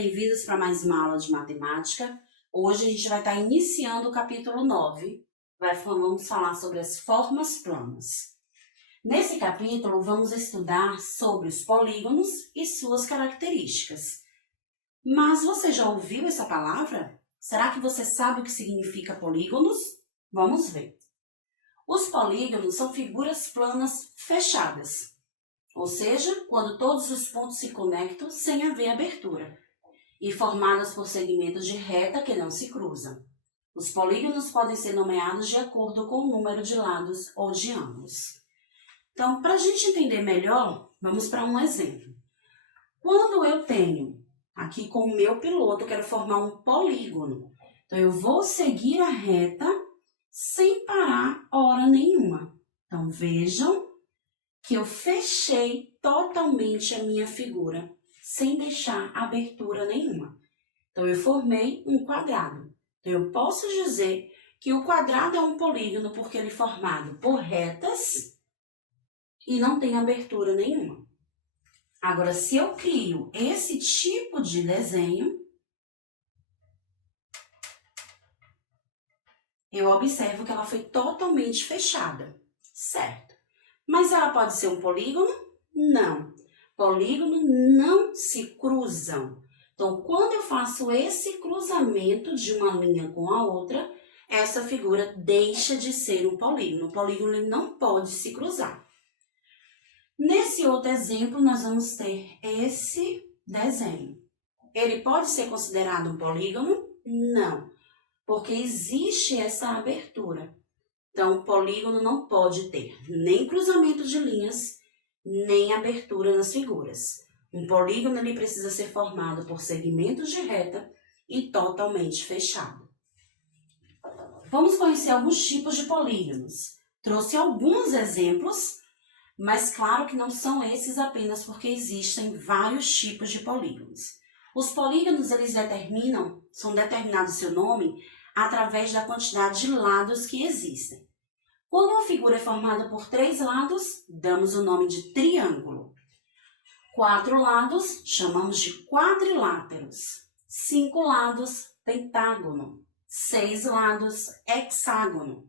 bem-vindos para mais uma aula de matemática. Hoje a gente vai estar iniciando o capítulo 9. Vamos falar sobre as formas planas. Nesse capítulo, vamos estudar sobre os polígonos e suas características. Mas você já ouviu essa palavra? Será que você sabe o que significa polígonos? Vamos ver. Os polígonos são figuras planas fechadas, ou seja, quando todos os pontos se conectam sem haver abertura, e formadas por segmentos de reta que não se cruzam. Os polígonos podem ser nomeados de acordo com o número de lados ou de ângulos. Então, para a gente entender melhor, vamos para um exemplo. Quando eu tenho, aqui com o meu piloto, eu quero formar um polígono. Então, eu vou seguir a reta sem parar hora nenhuma. Então, vejam que eu fechei totalmente a minha figura, sem deixar abertura nenhuma. Então, eu formei um quadrado. Então, eu posso dizer que o quadrado é um polígono porque ele é formado por retas e não tem abertura nenhuma. Agora, se eu crio esse tipo de desenho, eu observo que ela foi totalmente fechada, certo? Mas ela pode ser um polígono? Não. Polígono não se cruzam. Então, quando eu faço esse cruzamento de uma linha com a outra, essa figura deixa de ser um polígono. O polígono ele não pode se cruzar. Nesse outro exemplo, nós vamos ter esse desenho. Ele pode ser considerado um polígono? Não, porque existe essa abertura. Então, o polígono não pode ter nem cruzamento de linhas, nem abertura nas figuras. Um polígono ele precisa ser formado por segmentos de reta e totalmente fechado. Vamos conhecer alguns tipos de polígonos. Trouxe alguns exemplos, mas claro que não são esses apenas porque existem vários tipos de polígonos. Os polígonos eles são determinados seu nome através da quantidade de lados que existem. Quando uma figura é formada por 3 lados, damos o nome de triângulo. 4 lados, chamamos de quadriláteros. 5 lados, pentágono. 6 lados, hexágono.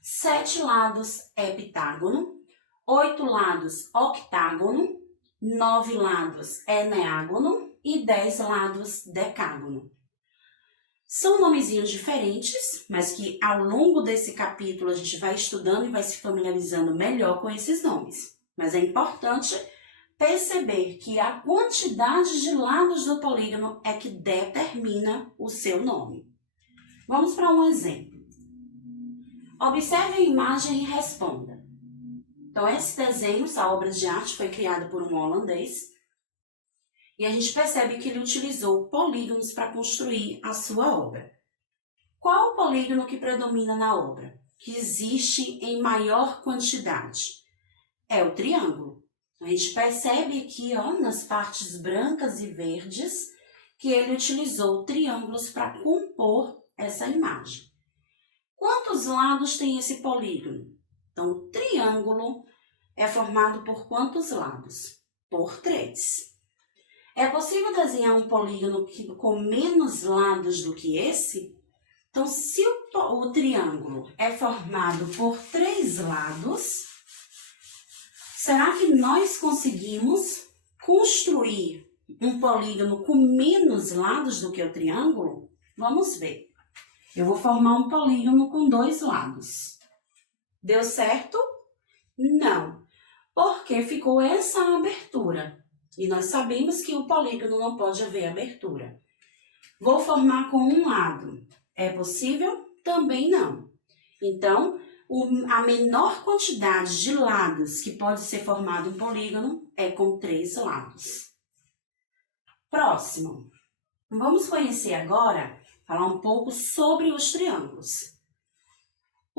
7 lados, heptágono. 8 lados, octágono. 9 lados, eneágono. E 10 lados, decágono. São nomezinhos diferentes, mas que ao longo desse capítulo a gente vai estudando e vai se familiarizando melhor com esses nomes. Mas é importante perceber que a quantidade de lados do polígono é que determina o seu nome. Vamos para um exemplo. Observe a imagem e responda. Então, esse desenho, essa obra de arte foi criada por um holandês. E a gente percebe que ele utilizou polígonos para construir a sua obra. Qual o polígono que predomina na obra? Que existe em maior quantidade? É o triângulo. A gente percebe aqui, nas partes brancas e verdes, que ele utilizou triângulos para compor essa imagem. Quantos lados tem esse polígono? Então, o triângulo é formado por quantos lados? Por 3. É possível desenhar um polígono com menos lados do que esse? Então, se o triângulo é formado por 3 lados, será que nós conseguimos construir um polígono com menos lados do que o triângulo? Vamos ver. Eu vou formar um polígono com 2 lados. Deu certo? Não, porque ficou essa abertura. E nós sabemos que o polígono não pode haver abertura. Vou formar com um lado. É possível? Também não. Então, a menor quantidade de lados que pode ser formado um polígono é com 3 lados. Próximo. Vamos conhecer agora, falar um pouco sobre os triângulos.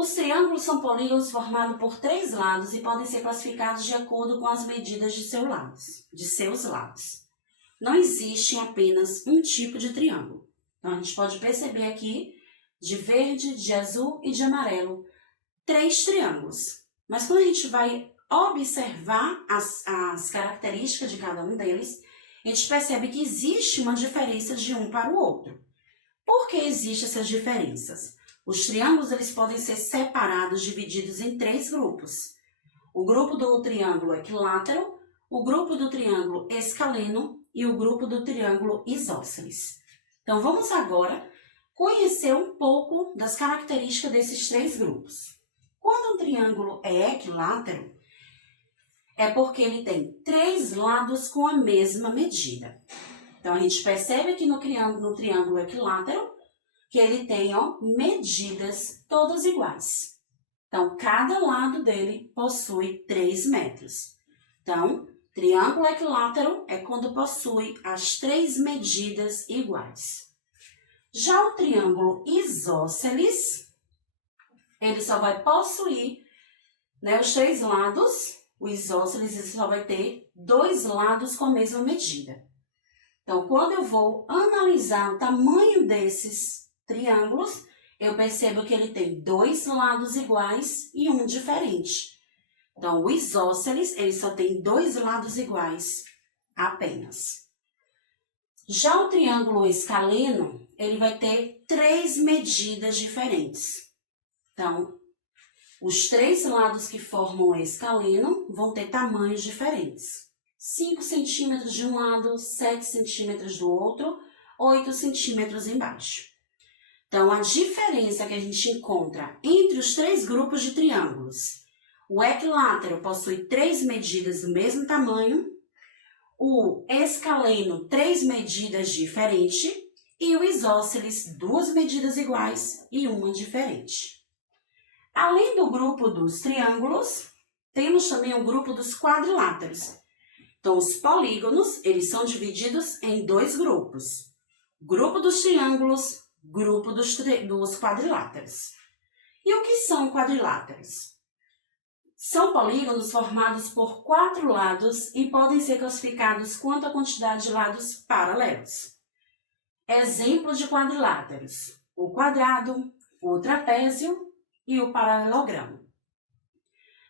Os triângulos são polígonos formados por 3 lados e podem ser classificados de acordo com as medidas de seus lados. Não existe apenas um tipo de triângulo. Então, a gente pode perceber aqui, de verde, de azul e de amarelo, 3 triângulos. Mas quando a gente vai observar as características de cada um deles, a gente percebe que existe uma diferença de um para o outro. Por que existem essas diferenças? Os triângulos eles podem ser separados, divididos em 3 grupos. O grupo do triângulo equilátero, o grupo do triângulo escaleno e o grupo do triângulo isósceles. Então, vamos agora conhecer um pouco das características desses 3 grupos. Quando um triângulo é equilátero, é porque ele tem 3 lados com a mesma medida. Então, a gente percebe aqui no triângulo equilátero que ele tem medidas todas iguais. Então, cada lado dele possui 3 metros. Então, triângulo equilátero é quando possui as 3 medidas iguais. Já o triângulo isósceles, ele só vai possuir os 3 lados. O isósceles ele só vai ter 2 lados com a mesma medida. Então, quando eu vou analisar o tamanho desses triângulos, eu percebo que ele tem 2 lados iguais e um diferente. Então, o isósceles ele só tem 2 lados iguais apenas. Já o triângulo escaleno, ele vai ter 3 medidas diferentes. Então, os 3 lados que formam o escaleno vão ter tamanhos diferentes. 5 centímetros de um lado, 7 centímetros do outro, 8 centímetros embaixo. Então, a diferença que a gente encontra entre os 3 grupos de triângulos, o equilátero possui 3 medidas do mesmo tamanho, o escaleno 3 medidas diferentes e o isósceles 2 medidas iguais e uma diferente. Além do grupo dos triângulos, temos também o grupo dos quadriláteros. Então, os polígonos, eles são divididos em 2 grupos. Grupo dos triângulos, grupo dos quadriláteros. E o que são quadriláteros? São polígonos formados por 4 lados e podem ser classificados quanto à quantidade de lados paralelos. Exemplo de quadriláteros: o quadrado, o trapézio e o paralelogramo.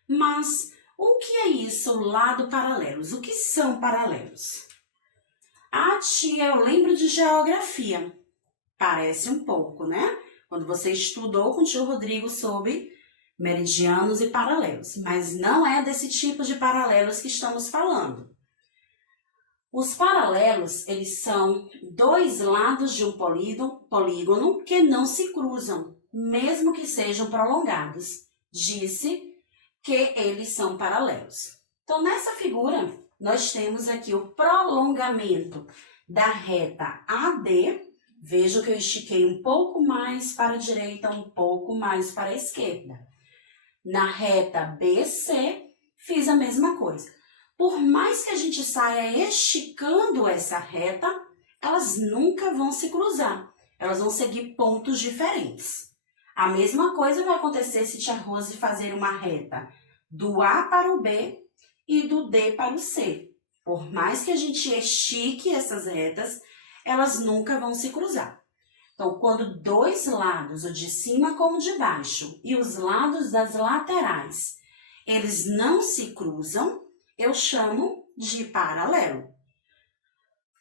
Mas o que é isso, lado paralelos? O que são paralelos? Ah, tia, eu lembro de geografia. Parece um pouco, né? Quando você estudou com o tio Rodrigo sobre meridianos e paralelos. Mas não é desse tipo de paralelos que estamos falando. Os paralelos, eles são 2 lados de um polígono que não se cruzam, mesmo que sejam prolongados. Disse que eles são paralelos. Então, nessa figura, nós temos aqui o prolongamento da reta AD. Veja que eu estiquei um pouco mais para a direita, um pouco mais para a esquerda. Na reta BC, fiz a mesma coisa. Por mais que a gente saia esticando essa reta, elas nunca vão se cruzar. Elas vão seguir pontos diferentes. A mesma coisa vai acontecer se tia Rose fazer uma reta do A para o B e do D para o C. Por mais que a gente estique essas retas, elas nunca vão se cruzar. Então, quando 2 lados, o de cima como o de baixo, e os lados das laterais, eles não se cruzam, eu chamo de paralelo.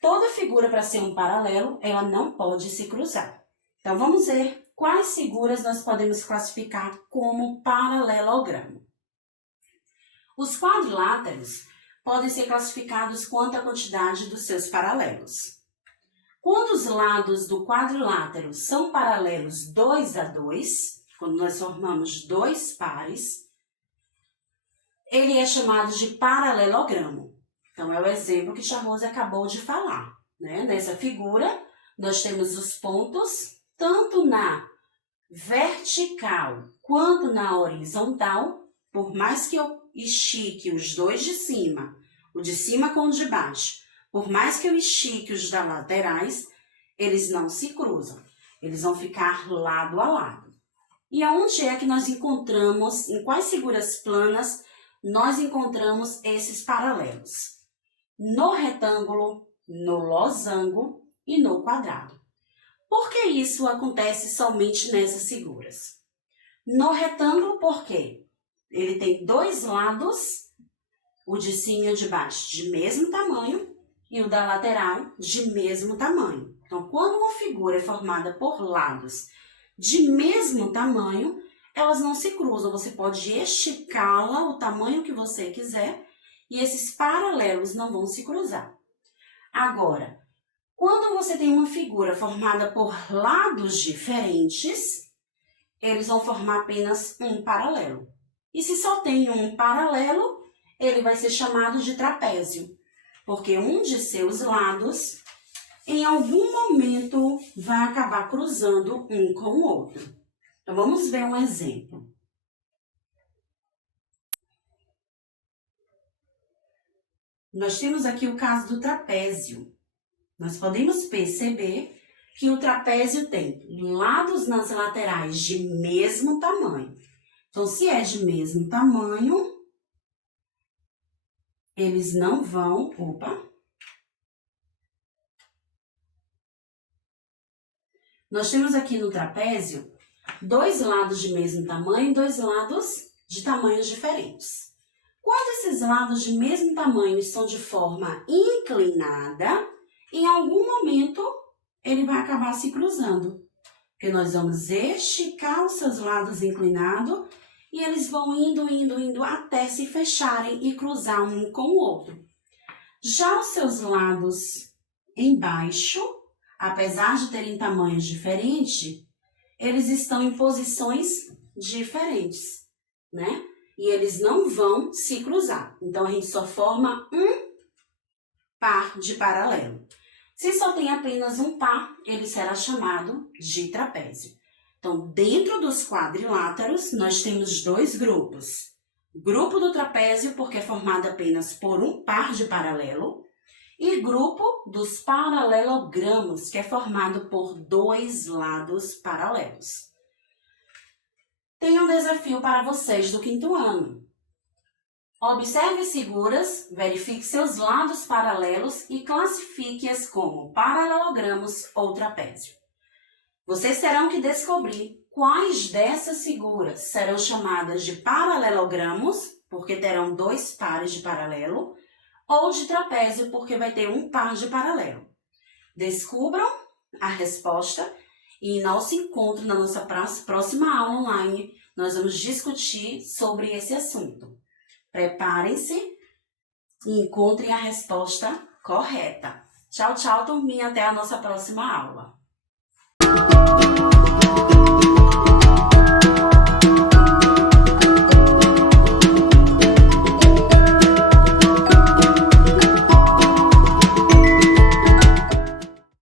Toda figura, para ser um paralelo, ela não pode se cruzar. Então, vamos ver quais figuras nós podemos classificar como paralelogramo. Os quadriláteros podem ser classificados quanto à quantidade dos seus paralelos. Quando os lados do quadrilátero são paralelos 2 a 2, quando nós formamos 2 pares, ele é chamado de paralelogramo. Então, é o exemplo que tia Rose acabou de falar, né? Nessa figura, nós temos os pontos, tanto na vertical quanto na horizontal. Por mais que eu estique os 2 de cima, o de cima com o de baixo, por mais que eu estique os das laterais, eles não se cruzam. Eles vão ficar lado a lado. E aonde é que nós encontramos, em quais figuras planas, nós encontramos esses paralelos? No retângulo, no losango e no quadrado. Por que isso acontece somente nessas figuras? No retângulo, por quê? Ele tem 2 lados, o de cima e o de baixo, de mesmo tamanho, e o da lateral de mesmo tamanho. Então, quando uma figura é formada por lados de mesmo tamanho, elas não se cruzam. Você pode esticá-la o tamanho que você quiser e esses paralelos não vão se cruzar. Agora, quando você tem uma figura formada por lados diferentes, eles vão formar apenas um paralelo. E se só tem um paralelo, ele vai ser chamado de trapézio, porque um de seus lados, em algum momento, vai acabar cruzando um com o outro. Então, vamos ver um exemplo. Nós temos aqui o caso do trapézio. Nós podemos perceber que o trapézio tem lados nas laterais de mesmo tamanho. Então, se é de mesmo tamanho, eles não vão... Nós temos aqui no trapézio dois lados de mesmo tamanho e dois lados de tamanhos diferentes. Quando esses lados de mesmo tamanho estão de forma inclinada, em algum momento ele vai acabar se cruzando. Porque nós vamos esticar os seus lados inclinados e eles vão indo até se fecharem e cruzar um com o outro. Já os seus lados embaixo, apesar de terem tamanhos diferentes, eles estão em posições diferentes, né? E eles não vão se cruzar. Então, a gente só forma um par de paralelo. Se só tem apenas um par, ele será chamado de trapézio. Então, dentro dos quadriláteros, nós temos dois grupos. Grupo do trapézio, porque é formado apenas por um par de paralelo, e grupo dos paralelogramos, que é formado por dois lados paralelos. Tenho um desafio para vocês do 5º ano. Observe as figuras, verifique seus lados paralelos e classifique-as como paralelogramos ou trapézio. Vocês terão que descobrir quais dessas figuras serão chamadas de paralelogramos, porque terão dois pares de paralelo, ou de trapézio, porque vai ter um par de paralelo. Descubram a resposta e em nosso encontro, na nossa próxima aula online, nós vamos discutir sobre esse assunto. Preparem-se e encontrem a resposta correta. Tchau, tchau, turminha. Até a nossa próxima aula.